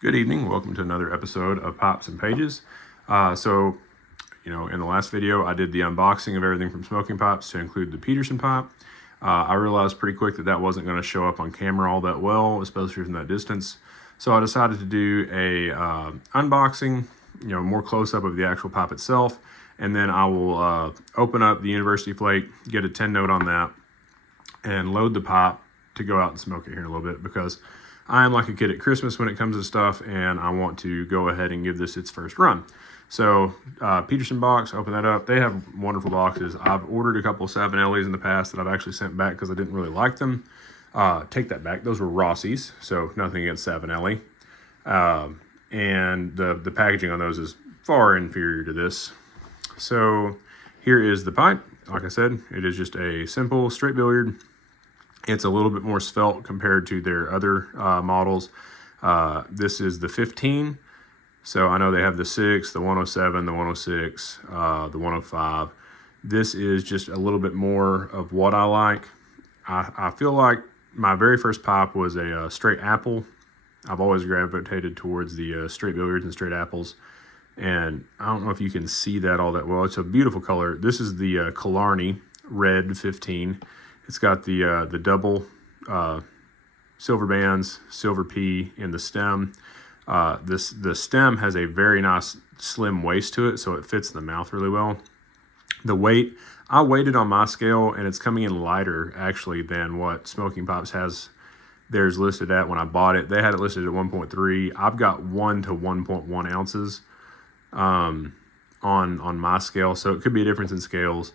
Good evening. Welcome to another episode of Pops and Pages. In the last video, I did the unboxing of everything from smoking pops to include the Peterson pop. I realized pretty quick that wasn't going to show up on camera all that well, especially from that distance. So I decided to do a unboxing, more close up of the actual pop itself, and then I will open up the University Flake, get a 10 note on that, and load the pop to go out and smoke it here in a little bit, because I am like a kid at Christmas when it comes to stuff, and I want to go ahead and give this its first run. So Peterson box, open that up. They have wonderful boxes. I've ordered a couple of 7Ls in the past that I've actually sent back because I didn't really like them. Take that back. Those were Rossi's, so nothing against 7LE. And the packaging on those is far inferior to this. So here is the pipe. Like I said, it is just a simple straight billiard. It's a little bit more svelte compared to their other models. This is the 15. So I know they have the 6, the 107, the 106, the 105. This is just a little bit more of what I like. I feel like my very first pop was a straight apple. I've always gravitated towards the straight billiards and straight apples. And I don't know if you can see that all that well. It's a beautiful color. This is the Killarney Red 15. It's got the double silver bands, silver P in the stem. The stem has a very nice slim waist to it, so it fits the mouth really well. The weight, I weighed it on my scale, and it's coming in lighter actually than what Smoking Pops has theirs listed at when I bought it. They had it listed at 1.3. I've got 1 to 1.1 ounces on my scale, so it could be a difference in scales.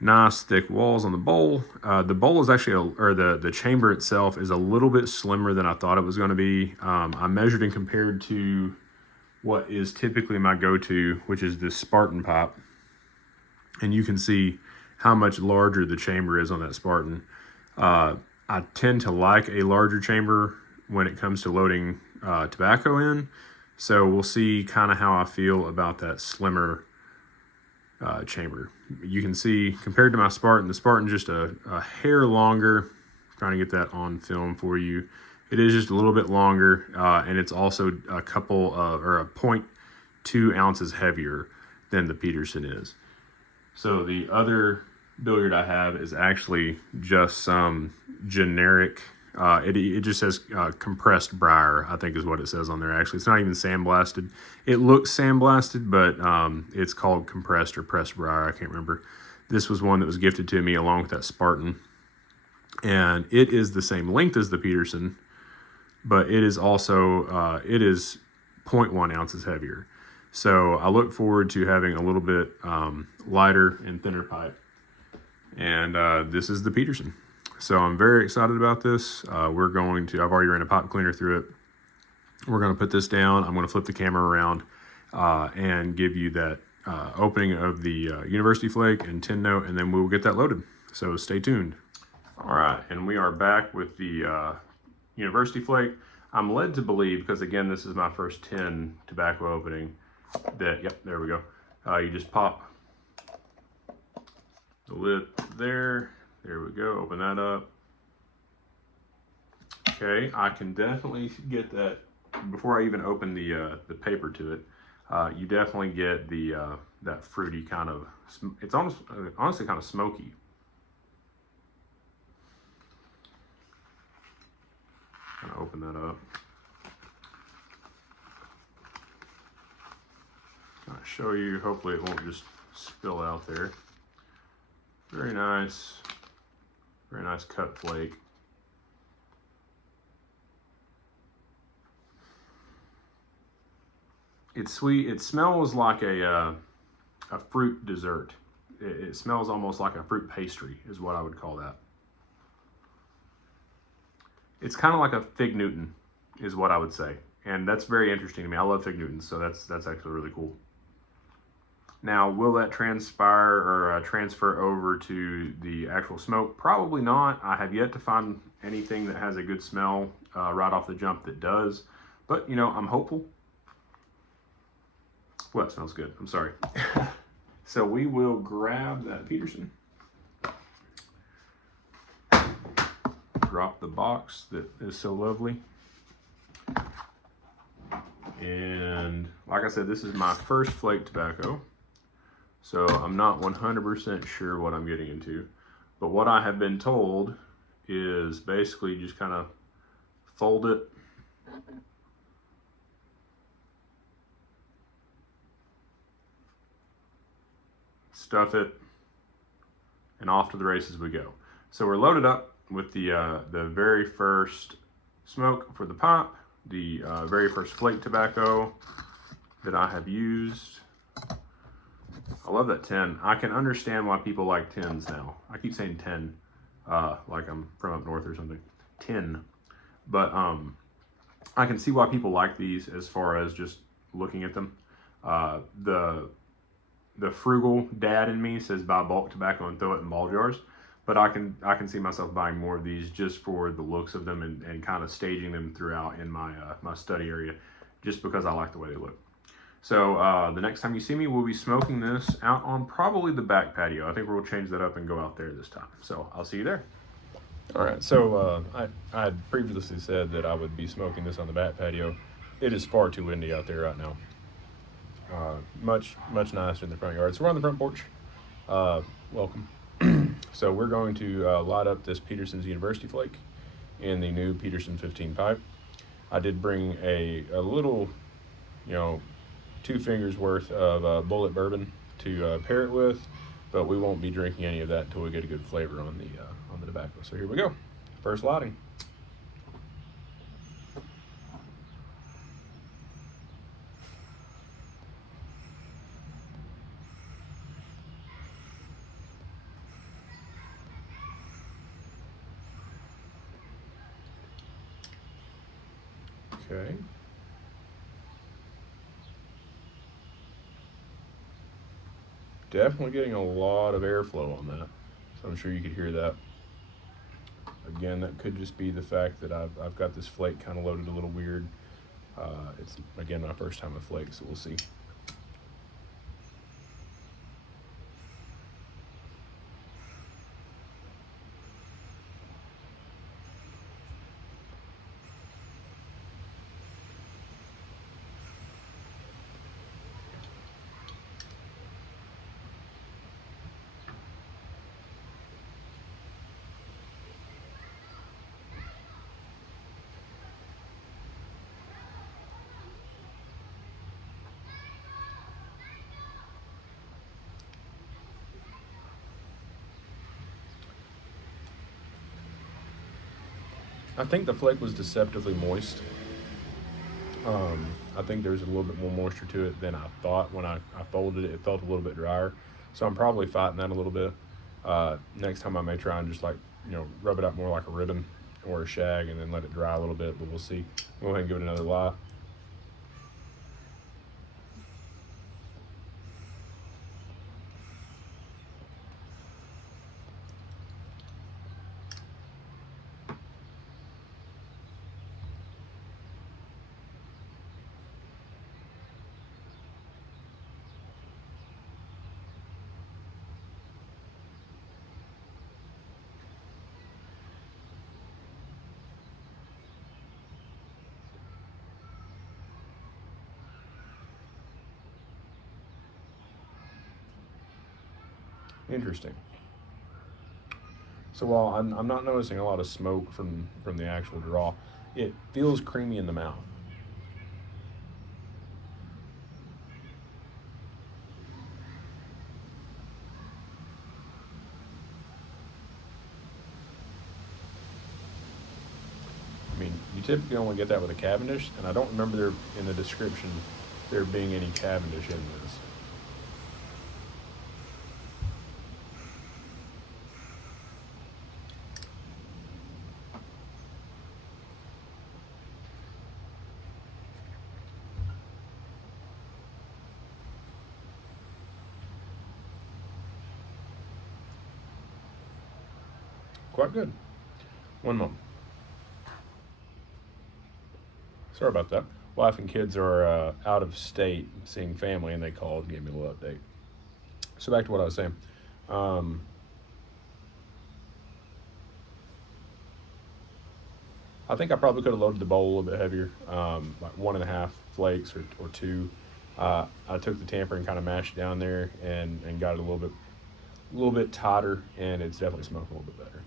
Nice thick walls on the bowl. The bowl is actually, the chamber itself is a little bit slimmer than I thought it was going to be. I measured and compared to what is typically my go-to, which is this Spartan pop. And you can see how much larger the chamber is on that Spartan. I tend to like a larger chamber when it comes to loading tobacco in. So we'll see kind of how I feel about that slimmer chamber. You can see compared to my Spartan, the Spartan's just a hair longer. I'm trying to get that on film for you. It is just a little bit longer, and it's also a couple or a 0.2 ounces heavier than the Peterson is. So the other billiard I have is actually just some generic. It just says compressed briar, I think is what it says on there. Actually, it's not even sandblasted. It looks sandblasted, but it's called compressed or pressed briar. I can't remember. This was one that was gifted to me along with that Spartan. And it is the same length as the Peterson, but it is also, it is 0.1 ounces heavier. So I look forward to having a little bit lighter and thinner pipe. And this is the Peterson. So I'm very excited about this. I've already ran a pop cleaner through it. We're going to put this down. I'm going to flip the camera around and give you that opening of the University Flake and 10 note, and then we'll get that loaded. So stay tuned. All right, and we are back with the University Flake. I'm led to believe, because again, this is my first 10 tobacco opening, that, yep, there we go. You just pop the lid there. There we go, open that up. Okay, I can definitely get that, before I even open the paper to it, you definitely get the that fruity kind of, it's almost, honestly kind of smoky. Kind of open that up. I'll show you, hopefully it won't just spill out there. Very nice cut flake. It's sweet. It smells like a fruit dessert. It smells almost like a fruit pastry is what I would call that. It's kind of like a Fig Newton is what I would say. And that's very interesting to me. I love Fig Newtons, so that's actually really cool. Now, will that transpire or transfer over to the actual smoke? Probably not. I have yet to find anything that has a good smell right off the jump that does. But, I'm hopeful. Well, that smells good. I'm sorry. So we will grab that Peterson. Drop the box that is so lovely. And like I said, this is my first flake tobacco, so I'm not 100% sure what I'm getting into. But what I have been told is basically just kind of fold it, stuff it, and off to the races we go. So we're loaded up with the very first smoke for the pipe, the very first flake tobacco that I have used. I love that tin. I can understand why people like tins now. I keep saying tin, like I'm from up north or something. Tin. But I can see why people like these as far as just looking at them. The frugal dad in me says buy bulk tobacco and throw it in ball jars. But I can see myself buying more of these just for the looks of them and kind of staging them throughout in my my study area, just because I like the way they look. So the next time you see me, we'll be smoking this out on probably the back patio. I think we'll change that up and go out there this time. So I'll see you there. All right, so I had previously said that I would be smoking this on the back patio. It is far too windy out there right now. Much nicer in the front yard. So we're on the front porch. Welcome. So we're going to light up this Peterson University Flake in the new Peterson 15 pipe. I did bring a little, 2 fingers worth of bullet bourbon to pair it with, but we won't be drinking any of that until we get a good flavor on the tobacco. So here we go. First lighting. Okay. Definitely getting a lot of airflow on that, so I'm sure you could hear that. Again, that could just be the fact that I've got this flake kind of loaded a little weird. It's, again, my first time with flake, so we'll see. I think the flake was deceptively moist. I think there's a little bit more moisture to it than I thought. When I folded it, it felt a little bit drier. So I'm probably fighting that a little bit. Next time I may try and just rub it out more like a ribbon or a shag and then let it dry a little bit, but we'll see. Go ahead and give it another light. Interesting. So while I'm not noticing a lot of smoke from the actual draw, it feels creamy in the mouth. I mean, you typically only get that with a Cavendish, and I don't remember there in the description there being any Cavendish in this. Quite good. One moment. Sorry about that. Wife and kids are out of state seeing family, and they called and gave me a little update. So back to what I was saying. I think I probably could have loaded the bowl a little bit heavier, like 1.5 flakes or two. I took the tamper and kind of mashed it down there and got it a little bit tighter, and it's definitely smoking a little bit better.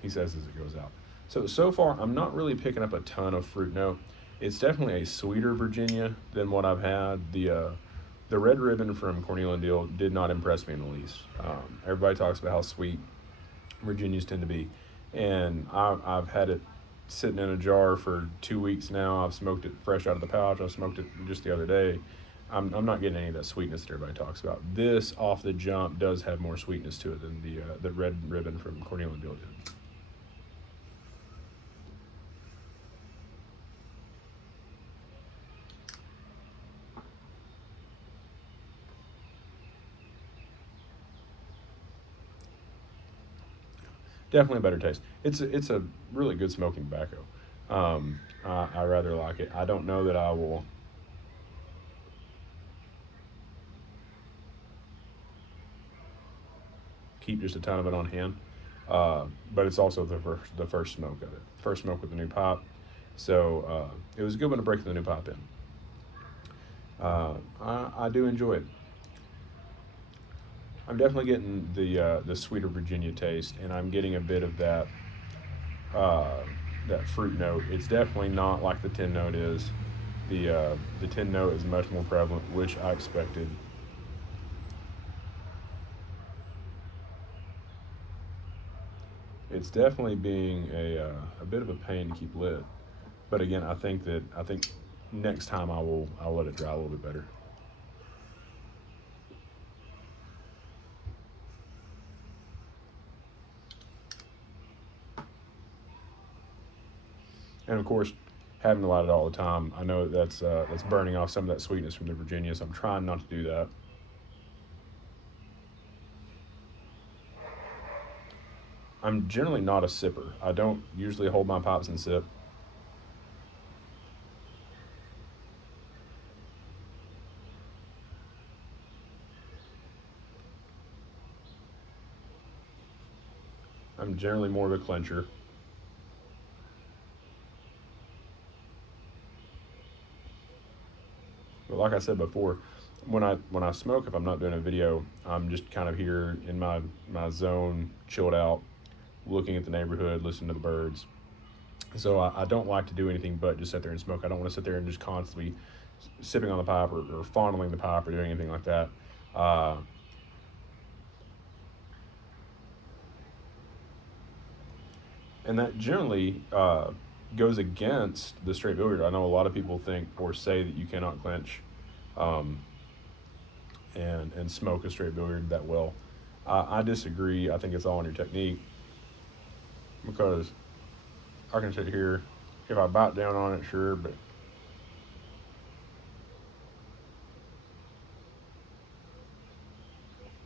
He says as it goes out. So far, I'm not really picking up a ton of fruit note. It's definitely a sweeter Virginia than what I've had. The red ribbon from Cornelian Deal did not impress me in the least. Everybody talks about how sweet Virginias tend to be, and I've had it sitting in a jar for 2 weeks now. I've smoked it fresh out of the pouch. I smoked it just the other day. I'm not getting any of that sweetness that everybody talks about. This off the jump does have more sweetness to it than the red ribbon from Cornelian Deal did. Definitely a better taste. It's a really good smoking tobacco. I rather like it. I don't know that I will keep just a ton of it on hand, but it's also the first smoke of it. First smoke with the new pipe, so it was a good one to break the new pipe in. I do enjoy it. I'm definitely getting the sweeter Virginia taste, and I'm getting a bit of that that fruit note. It's definitely not like the tin note is. The tin note is much more prevalent, which I expected. It's definitely being a bit of a pain to keep lit, but again, I think next time I'll let it dry a little bit better. And of course, having to light it all the time, I know that's burning off some of that sweetness from the Virginia, so I'm trying not to do that. I'm generally not a sipper. I don't usually hold my pipes and sip. I'm generally more of a clencher. But like I said before, when I smoke, if I'm not doing a video, I'm just kind of here in my zone, chilled out, looking at the neighborhood, listening to the birds. So I don't like to do anything but just sit there and smoke. I don't want to sit there and just constantly sipping on the pipe or fondling the pipe or doing anything like that. And that generally goes against the straight billiard. I know a lot of people think or say that you cannot clench and smoke a straight billiard that well. I disagree. I think it's all in your technique, because I can sit here, if I bite down on it, sure, but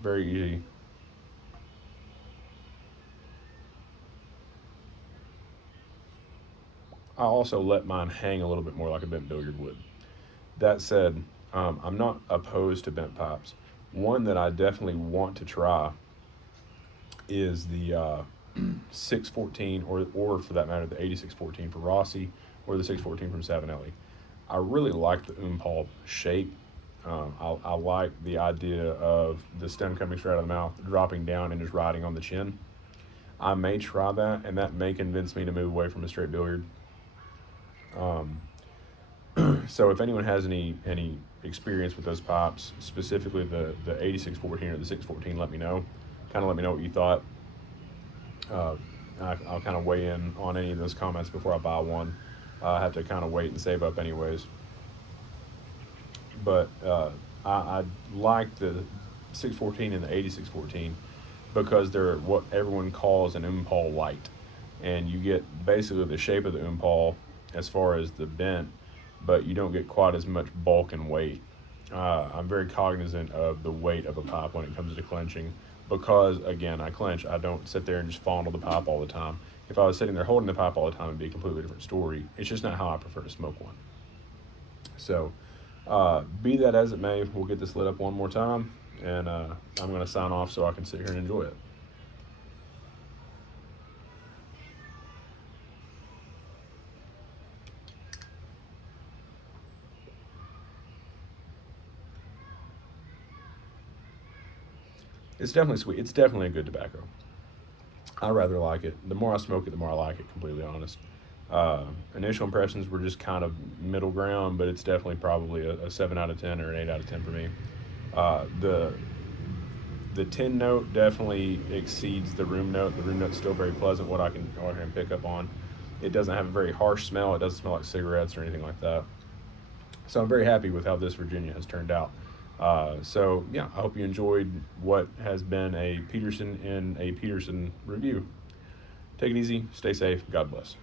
very easy. I also let mine hang a little bit more like a bent billiard would. That said, I'm not opposed to bent pipes. One that I definitely want to try is the 614, or for that matter, the 8614 for Rossi, or the 614 from Savinelli. I really like the Umpal shape. I like the idea of the stem coming straight out of the mouth, dropping down and just riding on the chin. I may try that, and that may convince me to move away from a straight billiard. So if anyone has any experience with those pipes, specifically the 8614 or the 614, let me know. Kind of let me know what you thought. I'll kind of weigh in on any of those comments before I buy one. I have to kind of wait and save up anyways. But I like the 614 and the 8614 because they're what everyone calls an Umpal light. And you get basically the shape of the Umpal as far as the bent, but you don't get quite as much bulk and weight. I'm very cognizant of the weight of a pipe when it comes to clenching, because again, I clench. I don't sit there and just fondle the pipe all the time. If I was sitting there holding the pipe all the time, it'd be a completely different story. It's just not how I prefer to smoke one. So Be that as it may, we'll get this lit up one more time, and I'm going to sign off so I can sit here and enjoy it. It's definitely sweet. It's definitely a good tobacco. I rather like it. The more I smoke it, the more I like it, completely honest. Initial impressions were just kind of middle ground, but it's definitely probably a 7 out of 10 or an 8 out of 10 for me. The tin note definitely exceeds the room note. The room note's still very pleasant, what I can pick up on. It doesn't have a very harsh smell. It doesn't smell like cigarettes or anything like that. So I'm very happy with how this Virginia has turned out. So yeah, I hope you enjoyed what has been a Peterson in a Peterson review. Take it easy, stay safe, God bless.